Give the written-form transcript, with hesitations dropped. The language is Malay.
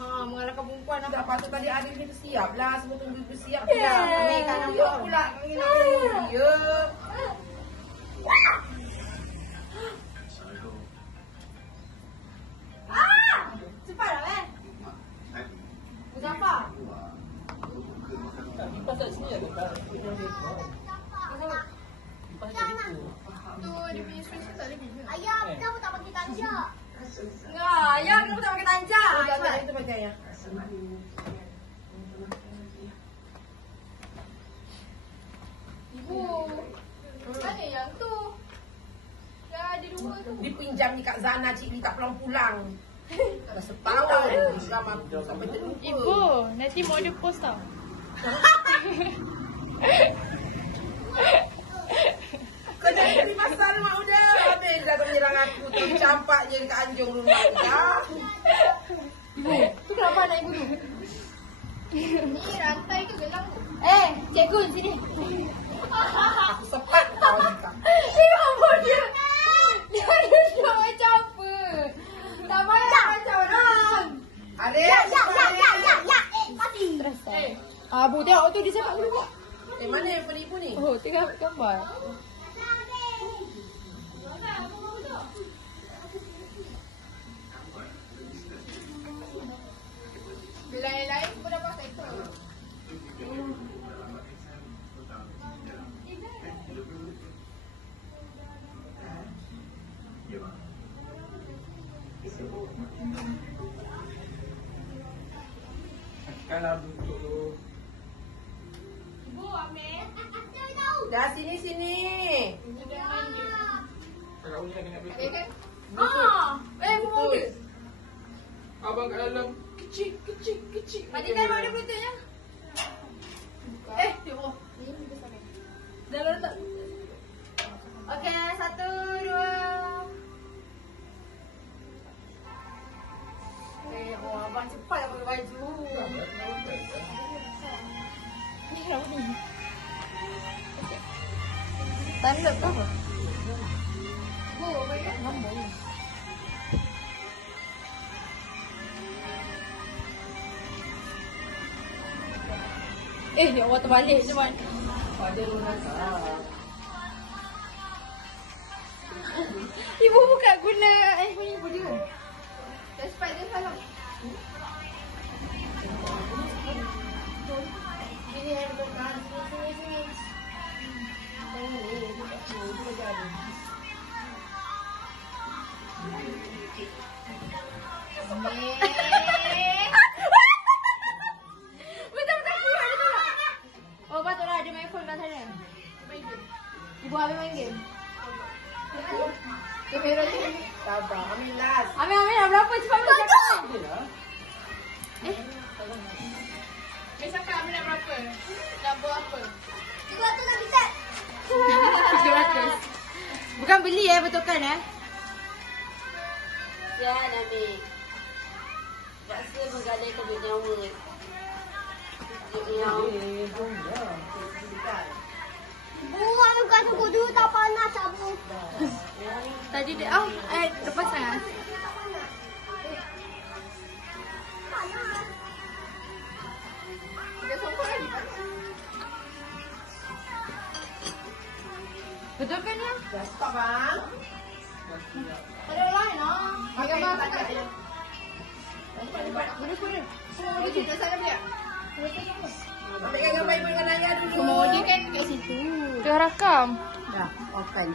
Mengalahkan perempuan lah. Tak patut tadi Adil ni bersiap lah. Semua tunggu bersiap pula. Ambil kat nama pula. Ya. Cepat lah Muzaffar. Kipas kat sini ada tak? Kipas kat situ. Tu dia punya instruction tak lagi ke? Ayah, kenapa tak pakai tanjak? Enggak, ayah kenapa tak pakai tanjak? Tak, itu pakai ayah. Ibu, mana yang tu? Yang ada dua tu. Dipinjam ni Kak Zana, Cik Lee tak pulang-pulang. Dah setahun sama aku sampai terlupa. Ibu, nanti mau ada post tau. Kau jangan beri pasal mak udah. Habis dah kau menyerang aku. Tu campak je dekat anjung rumah dah. Ibu, tu kenapa anak ibu tu? Ni rantai ke gelang tu? Cikgu sini. Aku sepat kau juga. Apa dia? Dia duduk macam apa? Tak payah macam orang. Adik. Ya. Mati. Bu tengok tu dia cakap dulu. Mana yang penipu ni? Oh, tengok gambar. Bila yang lain pun dah pakai tu. Kalau duduk tu. Ibu ambil. Dah sini. Kakak punya kena Okay betul. kan? Betul. Abang kat dalam. Kecil. Tadi kan ada betulnya. Tengok. Dah letak. Okey, 1, 2. Abang cepat nak pakai baju. Tanda ke apa? Bu, apa Nombor ni. Dia orang terbalik je man. Pada orang tak. Ibu buka guna punya ibu dia. Cepat dia salam. Ini yang bukan sini. Oh, patutlah ada main phone kat sana. Ibu habis main game. Kamera tu. Sabar, ambil last. Ambil dah berapa cepat cakap. Dia cakap Amin nak berapa? Nak buat apa? 200 nak bicat. 200. Bukan beli betulkan Ya, Nabi. Rasa menggadaikan duit nyawa. Buat juga tunggu dulu tak panas cabut. Tadi dia lepas sangat. Betul kan ya? Dah stop bang. Ada lain lah. Pakai gambar tak ada. Boleh. Semua dia cerita sana dia. Ambilkan gambar ibu dengan ayah dulu. Semua dia kan kat situ. Tengah rakam. Dah, open.